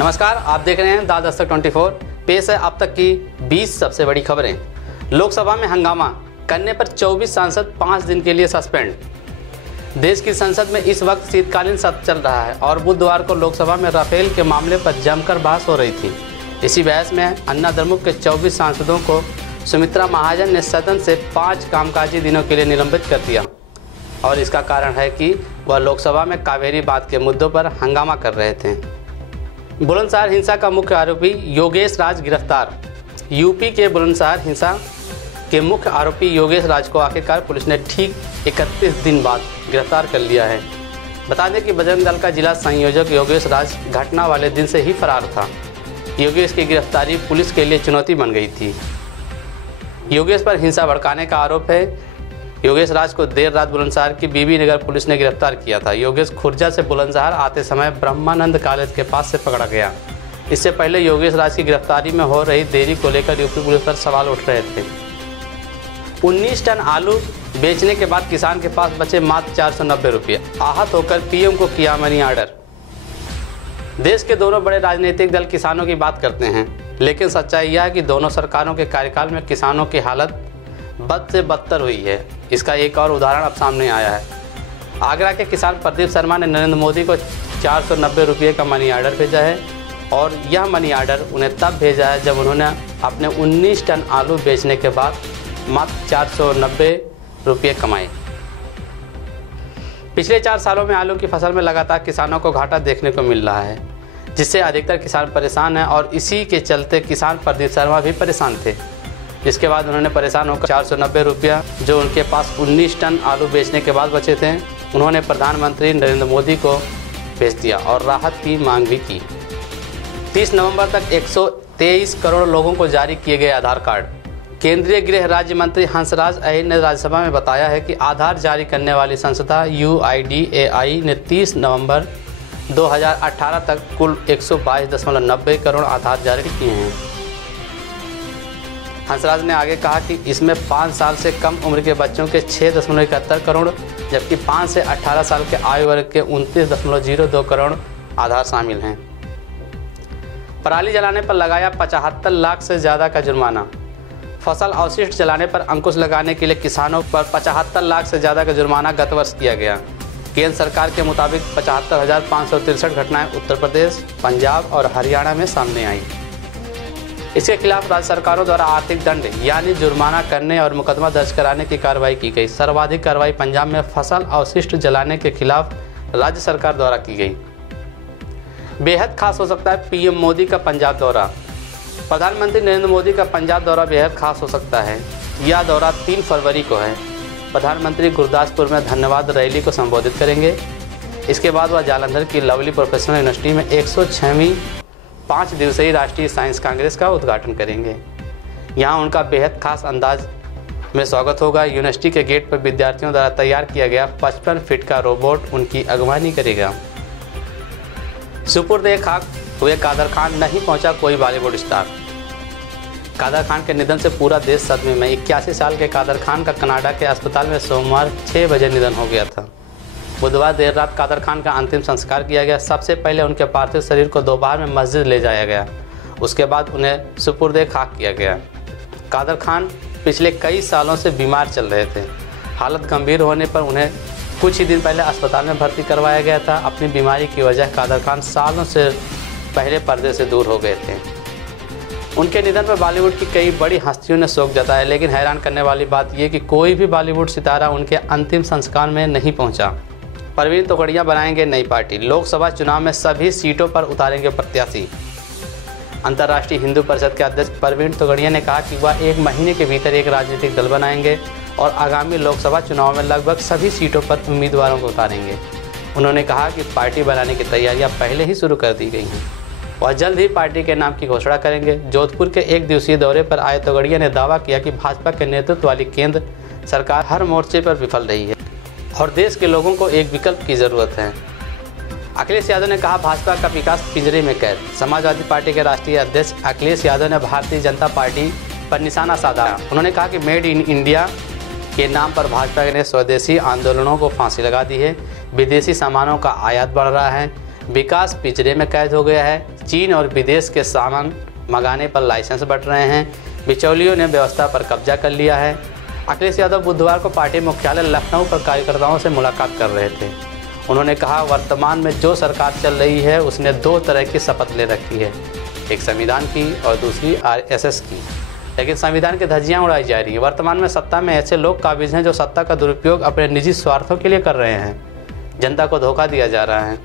नमस्कार, आप देख रहे हैं द दस्तक 24। पेश है अब तक की 20 सबसे बड़ी खबरें। लोकसभा में हंगामा करने पर 24 सांसद 5 दिन के लिए सस्पेंड। देश की संसद में इस वक्त शीतकालीन सत्र चल रहा है और बुधवार को लोकसभा में राफेल के मामले पर जमकर बहस हो रही थी। इसी बहस में अन्ना द्रमुक के 24 सांसदों को सुमित्रा महाजन ने सदन से 5 कामकाजी दिनों के लिए निलंबित कर दिया और इसका कारण है कि वह लोकसभा में कावेरी बांध के मुद्दों पर हंगामा कर रहे थे। बुलंदशहर हिंसा का मुख्य आरोपी योगेश राज गिरफ्तार। यूपी के बुलंदशहर हिंसा के मुख्य आरोपी योगेश राज को आखिरकार पुलिस ने ठीक 31 दिन बाद गिरफ्तार कर लिया है। बता दें कि बजरंग दल का जिला संयोजक योगेश राज घटना वाले दिन से ही फरार था। योगेश की गिरफ्तारी पुलिस के लिए चुनौती बन गई थी। योगेश पर हिंसा भड़काने का आरोप है। योगेश राज को देर रात बुलंदशहर की बीबी नगर पुलिस ने गिरफ्तार किया था। योगेश खुर्जा से बुलंदशहर आते समय ब्रह्मानंद कॉलेज के पास से पकड़ा गया। इससे पहले योगेश राज की गिरफ्तारी में हो रही देरी को लेकर यूपी पुलिस पर सवाल उठ रहे थे। 19 टन आलू बेचने के बाद किसान के पास बचे मात्र 490 रुपये। आहत होकर पीएम को किया मनी ऑर्डर। देश के दोनों बड़े राजनीतिक दल किसानों की बात करते हैं, लेकिन सच्चाई यह है कि दोनों सरकारों के कार्यकाल में किसानों की हालत बद से बदतर हुई है। इसका एक और उदाहरण अब सामने आया है। आगरा के किसान प्रदीप शर्मा ने नरेंद्र मोदी को 490 रुपये का मनी ऑर्डर भेजा है और यह मनी ऑर्डर उन्हें तब भेजा है जब उन्होंने अपने 19 टन आलू बेचने के बाद मात्र 490 रुपये कमाए। पिछले 4 सालों में आलू की फसल में लगातार किसानों को घाटा देखने को मिल रहा है, जिससे अधिकतर किसान परेशान हैं और इसी के चलते किसान प्रदीप शर्मा भी परेशान थे। जिसके बाद उन्होंने परेशान होकर 490 रुपया जो उनके पास 19 टन आलू बेचने के बाद बचे थे, उन्होंने प्रधानमंत्री नरेंद्र मोदी को भेज दिया और राहत की मांग भी की। 30 नवंबर तक 123 करोड़ लोगों को जारी किए गए आधार कार्ड। केंद्रीय गृह राज्य मंत्री हंसराज अहीर ने राज्यसभा में बताया है कि आधार जारी करने वाली संस्था UIDAI ने 30 नवंबर 2018 तक कुल 122.90 करोड़ आधार जारी किए हैं। हंसराज ने आगे कहा कि इसमें 5 साल से कम उम्र के बच्चों के 6.71 करोड़ जबकि 5 से 18 साल के आयु वर्ग के 29.02 करोड़ आधार शामिल हैं। पराली जलाने पर लगाया 75 लाख से ज़्यादा का जुर्माना। फसल अवशिष्ट जलाने पर अंकुश लगाने के लिए किसानों पर 75 लाख से ज़्यादा का जुर्माना गत वर्ष किया गया। केंद्र सरकार के मुताबिक 75,563 घटनाएं उत्तर प्रदेश, पंजाब और हरियाणा में सामने आई। इसके खिलाफ राज्य सरकारों द्वारा आर्थिक दंड यानी जुर्माना करने और मुकदमा दर्ज कराने की कार्रवाई की गई। सर्वाधिक कार्रवाई पंजाब में फसल अवशिष्ट जलाने के खिलाफ राज्य सरकार द्वारा की गई। बेहद खास हो सकता है पीएम मोदी का पंजाब दौरा। प्रधानमंत्री नरेंद्र मोदी का पंजाब दौरा बेहद खास हो सकता है। यह दौरा 3 फरवरी को है। प्रधानमंत्री गुरदासपुर में धन्यवाद रैली को संबोधित करेंगे। इसके बाद वह जालंधर की लवली प्रोफेशनल यूनिवर्सिटी में 106वीं 5 दिवसीय राष्ट्रीय साइंस कांग्रेस का उद्घाटन करेंगे। यहाँ उनका बेहद खास अंदाज में स्वागत होगा। यूनिवर्सिटी के गेट पर विद्यार्थियों द्वारा तैयार किया गया 55 फीट का रोबोट उनकी अगवानी करेगा। सुपुर्द खाक हुए कादर खान, नहीं पहुंचा कोई बॉलीवुड स्टार। कादर खान के निधन से पूरा देश सदमे में। 81 साल के कादर खान का कनाडा के अस्पताल में सोमवार 6 बजे निधन हो गया था। बुधवार देर रात कादर खान का अंतिम संस्कार किया गया। सबसे पहले उनके पार्थिव शरीर को दोपहर में मस्जिद ले जाया गया। उसके बाद उन्हें सुपुर्द खाक किया गया। कादर खान पिछले कई सालों से बीमार चल रहे थे। हालत गंभीर होने पर उन्हें कुछ ही दिन पहले अस्पताल में भर्ती करवाया गया था। अपनी बीमारी की वजह कादर खान सालों से पहले पर्दे से दूर हो गए थे। उनके निधन पर बॉलीवुड की कई बड़ी हस्तियों ने शोक जताया, लेकिन हैरान करने वाली बात यह कि कोई भी बॉलीवुड सितारा उनके अंतिम संस्कार में नहीं पहुंचा। प्रवीण तोगड़िया बनाएंगे नई पार्टी। लोकसभा चुनाव में सभी सीटों पर उतारेंगे प्रत्याशी। अंतर्राष्ट्रीय हिंदू परिषद के अध्यक्ष प्रवीण तोगड़िया ने कहा कि वह 1 महीने के भीतर एक राजनीतिक दल बनाएंगे और आगामी लोकसभा चुनाव में लगभग सभी सीटों पर उम्मीदवारों को उतारेंगे। उन्होंने कहा कि पार्टी बनाने की तैयारियां पहले ही शुरू कर दी गई हैं। वह जल्द ही पार्टी के नाम की घोषणा करेंगे। जोधपुर के 1 दिवसीय दौरे पर आए तोगड़िया ने दावा किया कि भाजपा के नेतृत्व वाली केंद्र सरकार हर मोर्चे पर विफल रही है और देश के लोगों को एक विकल्प की जरूरत है। अखिलेश यादव ने कहा, भाजपा का विकास पिंजरे में कैद। समाजवादी पार्टी के राष्ट्रीय अध्यक्ष अखिलेश यादव ने भारतीय जनता पार्टी पर निशाना साधा। उन्होंने कहा कि मेड इन इंडिया के नाम पर भाजपा ने स्वदेशी आंदोलनों को फांसी लगा दी है। विदेशी सामानों का आयात बढ़ रहा है। विकास पिंजरे में कैद हो गया है। चीन और विदेश के सामान मंगाने पर लाइसेंस बढ़ रहे हैं। बिचौलियों ने व्यवस्था पर कब्जा कर लिया है। अखिलेश यादव बुधवार को पार्टी मुख्यालय लखनऊ पर कार्यकर्ताओं से मुलाकात कर रहे थे। उन्होंने कहा, वर्तमान में जो सरकार चल रही है उसने 2 तरह की शपथ ले रखी है, एक संविधान की और दूसरी RSS की, लेकिन संविधान की धज्जियां उड़ाई जा रही है। वर्तमान में सत्ता में ऐसे लोग काबिज हैं जो सत्ता का दुरुपयोग अपने निजी स्वार्थों के लिए कर रहे हैं। जनता को धोखा दिया जा रहा है।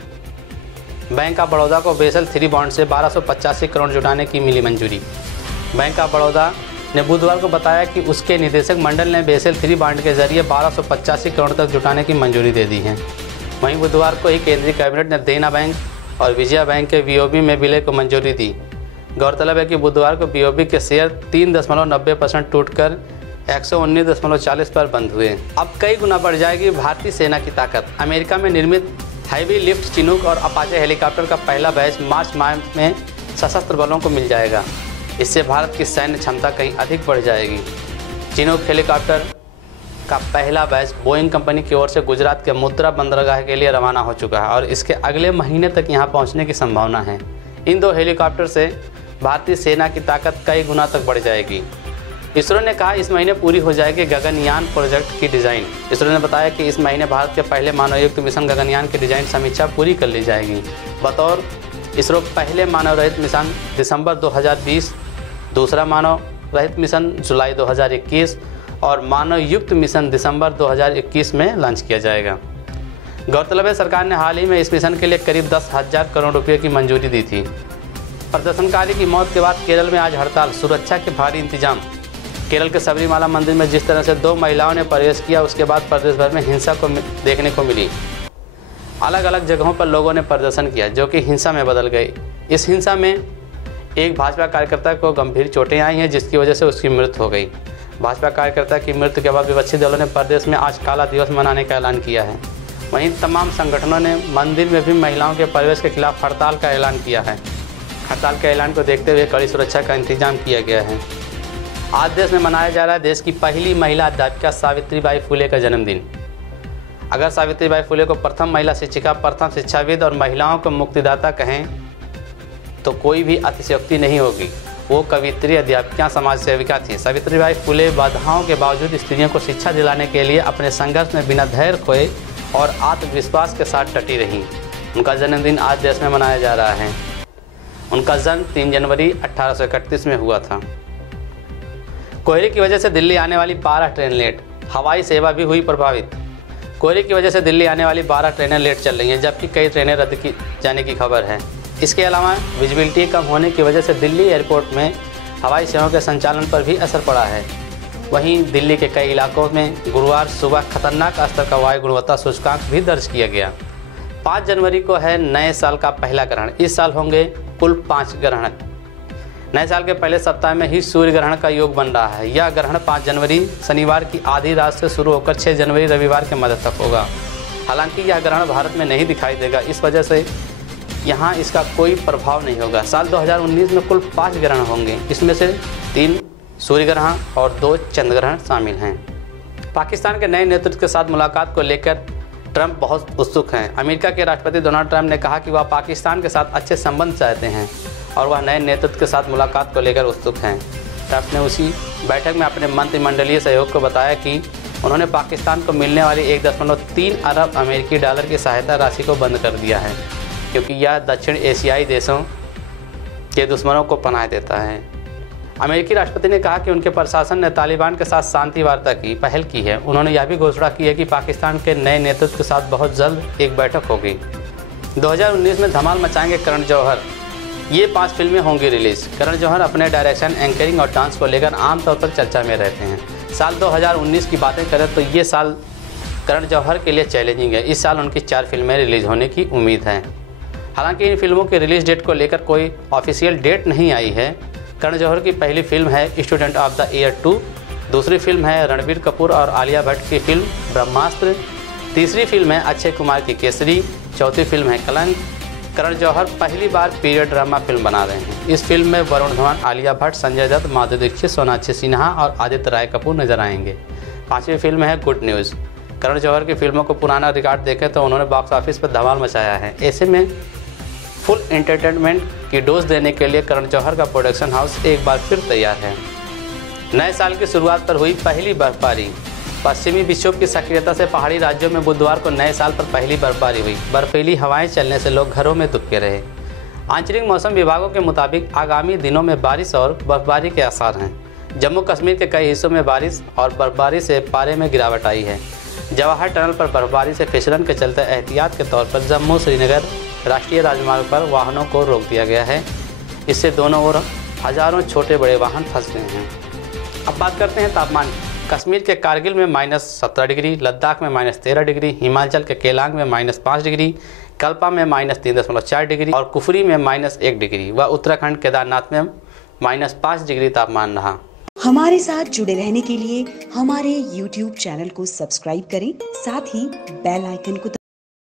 बैंक ऑफ बड़ौदा को बेसल 3 बॉन्ड से 1285 करोड़ जुटाने की मिली मंजूरी। बैंक ऑफ बड़ौदा ने बुधवार को बताया कि उसके निदेशक मंडल ने बेसल 3 बॉन्ड के जरिए 1285 करोड़ तक जुटाने की मंजूरी दे दी है। वहीं बुधवार को ही केंद्रीय कैबिनेट ने देना बैंक और विजया बैंक के BOB में विलय को मंजूरी दी। गौरतलब है कि बुधवार को BOB के शेयर 3.90% टूटकर 119.40 पर बंद हुए। अब कई गुना बढ़ जाएगी भारतीय सेना की ताकत। अमेरिका में निर्मित हैवी लिफ्ट चिनूक और अपाचे हेलीकॉप्टर का पहला बैच मार्च माह में सशस्त्र बलों को मिल जाएगा। इससे भारत की सैन्य क्षमता कहीं अधिक बढ़ जाएगी। चिनूक हेलीकॉप्टर का पहला बैच बोइंग कंपनी की ओर से गुजरात के मुद्रा बंदरगाह के लिए रवाना हो चुका है और इसके अगले महीने तक यहां पहुंचने की संभावना है। इन 2 हेलीकॉप्टर से भारतीय सेना की ताकत कई गुना तक बढ़ जाएगी। इसरो ने कहा, इस महीने पूरी हो जाएगी गगनयान प्रोजेक्ट की डिज़ाइन। इसरो ने बताया कि इस महीने भारत के पहले मानवयुक्त मिशन गगनयान की डिज़ाइन समीक्षा पूरी कर ली जाएगी। बतौर इसरो पहले मानव रहित मिशन दिसंबर 2020, दूसरा मानव रहित मिशन जुलाई 2021 और मानव युक्त मिशन दिसंबर 2021 में लॉन्च किया जाएगा। गौरतलब है, सरकार ने हाल ही में इस मिशन के लिए करीब 10,000 करोड़ रुपये की मंजूरी दी थी। प्रदर्शनकारी की मौत के बाद केरल में आज हड़ताल, सुरक्षा के भारी इंतजाम। केरल के सबरीमाला मंदिर में जिस तरह से 2 महिलाओं ने प्रवेश किया, उसके बाद प्रदेश भर में हिंसा को देखने को मिली। अलग अलग जगहों पर लोगों ने प्रदर्शन किया जो कि हिंसा में बदल गई। इस हिंसा में एक भाजपा कार्यकर्ता को गंभीर चोटें आई हैं, जिसकी वजह से उसकी मृत्यु हो गई। भाजपा कार्यकर्ता की मृत्यु के बाद विपक्षी दलों ने प्रदेश में आज काला दिवस मनाने का ऐलान किया है। वहीं तमाम संगठनों ने मंदिर में भी महिलाओं के प्रवेश के खिलाफ हड़ताल का ऐलान किया है। हड़ताल के ऐलान को देखते हुए कड़ी सुरक्षा का इंतजाम किया गया है। आज देश में मनाया जा रहा है देश की पहली महिला अध्यापिका सावित्रीबाई फुले का जन्मदिन। अगर सावित्रीबाई फुले को प्रथम महिला शिक्षिका, प्रथम शिक्षाविद और महिलाओं को मुक्तिदाता कहें तो कोई भी अतिशयोक्ति नहीं होगी। वो कवित्री, अध्यापिका, समाज सेविका थी। सावित्रीबाई फुले बाधाओं के बावजूद स्त्रियों को शिक्षा दिलाने के लिए अपने संघर्ष में बिना धैर्य खोए और आत्मविश्वास के साथ डटी रहीं। उनका जन्मदिन आज देश में मनाया जा रहा है। उनका जन्म 3 जनवरी 1831 में हुआ था। कोहरे की वजह से दिल्ली आने वाली 12 ट्रेन लेट, हवाई सेवा भी हुई प्रभावित। कोहरे की वजह से दिल्ली आने वाली 12 ट्रेनें लेट चल रही हैं, जबकि कई ट्रेनें रद्द की जाने की खबर है। इसके अलावा विजिबिलिटी कम होने की वजह से दिल्ली एयरपोर्ट में हवाई सेवाओं के संचालन पर भी असर पड़ा है। वहीं दिल्ली के कई इलाकों में गुरुवार सुबह खतरनाक स्तर का वायु गुणवत्ता सूचकांक भी दर्ज किया गया। 5 जनवरी को है नए साल का पहला ग्रहण। इस साल होंगे कुल 5 ग्रहण। नए साल के पहले सप्ताह में ही सूर्य ग्रहण का योग बन रहा है। यह ग्रहण 5 जनवरी शनिवार की आधी रात से शुरू होकर 6 जनवरी रविवार के मध्य तक होगा। हालांकि यह ग्रहण भारत में नहीं दिखाई देगा, इस वजह से यहाँ इसका कोई प्रभाव नहीं होगा। साल 2019 में कुल 5 ग्रहण होंगे, इसमें से 3 सूर्य ग्रहण और 2 चंद्र ग्रहण शामिल हैं। पाकिस्तान के नए नेतृत्व के साथ मुलाकात को लेकर ट्रंप बहुत उत्सुक हैं। अमेरिका के राष्ट्रपति डोनाल्ड ट्रंप ने कहा कि वह पाकिस्तान के साथ अच्छे संबंध चाहते हैं और वह नए नेतृत्व के साथ मुलाकात को लेकर उत्सुक हैं। ट्रंप ने उसी बैठक में अपने मंत्रिमंडलीय सहयोग को बताया कि उन्होंने पाकिस्तान को मिलने वाली 1.3 अरब अमेरिकी डॉलर की सहायता राशि को बंद कर दिया है, क्योंकि यह दक्षिण एशियाई देशों के दुश्मनों को पनाह देता है। अमेरिकी राष्ट्रपति ने कहा कि उनके प्रशासन ने तालिबान के साथ शांति वार्ता की पहल की है। उन्होंने यह भी घोषणा की है कि पाकिस्तान के नए नेतृत्व के साथ बहुत जल्द एक बैठक होगी। 2019 में धमाल मचाएंगे करण जौहर। ये 5 फिल्में होंगी रिलीज। करण जौहर अपने डायरेक्शन, एंकरिंग और डांस को लेकर आमतौर पर चर्चा में रहते हैं। साल 2019 की बातें करें तो ये साल करण जौहर के लिए चैलेंजिंग है। इस साल उनकी 4 फिल्में रिलीज होने की उम्मीद है। हालांकि इन फिल्मों की रिलीज डेट को लेकर कोई ऑफिशियल डेट नहीं आई है। करण जौहर की पहली फिल्म है स्टूडेंट ऑफ द ईयर 2, दूसरी फिल्म है रणबीर कपूर और आलिया भट्ट की फिल्म ब्रह्मास्त्र, तीसरी फिल्म है अक्षय कुमार की केसरी, चौथी फिल्म है कलंक। करण जौहर पहली बार पीरियड ड्रामा फिल्म बना रहे हैं। इस फिल्म में वरुण धवन, आलिया भट्ट, संजय दत्त, माधुरी दीक्षित, सोनाक्षी सिन्हा और आदित्य राय कपूर नजर आएंगे। 5वीं फिल्म है गुड न्यूज़। करण जौहर की फिल्मों को पुराना रिकॉर्ड देखें तो उन्होंने बॉक्स ऑफिस पर धमाल मचाया है। ऐसे में फुल एंटरटेनमेंट की डोज देने के लिए करण जौहर का प्रोडक्शन हाउस एक बार फिर तैयार है। नए साल की शुरुआत पर हुई पहली बर्फबारी। पश्चिमी विक्षोभ की सक्रियता से पहाड़ी राज्यों में बुधवार को नए साल पर पहली बर्फबारी हुई। बर्फीली हवाएं चलने से लोग घरों में दुबके रहे। आंचलिक मौसम विभागों के मुताबिक आगामी दिनों में बारिश और बर्फबारी के आसार हैं। जम्मू कश्मीर के कई हिस्सों में बारिश और बर्फबारी से पारे में गिरावट आई है। जवाहर टनल पर बर्फबारी से फिसलन के चलते एहतियात के तौर पर जम्मू श्रीनगर राष्ट्रीय राजमार्ग पर वाहनों को रोक दिया गया है। इससे दोनों ओर हजारों छोटे बड़े वाहन फंस गए हैं। अब बात करते हैं तापमान। कश्मीर के कारगिल में -17 डिग्री, लद्दाख में -13 डिग्री, हिमाचल के केलांग में -5 डिग्री, कल्पा में -3.4 डिग्री और कुफरी में -1 डिग्री व उत्तराखंड केदारनाथ में -5 डिग्री तापमान रहा। हमारे साथ जुड़े रहने के लिए हमारे YouTube चैनल को सब्सक्राइब करें, साथ ही बेल आइकन को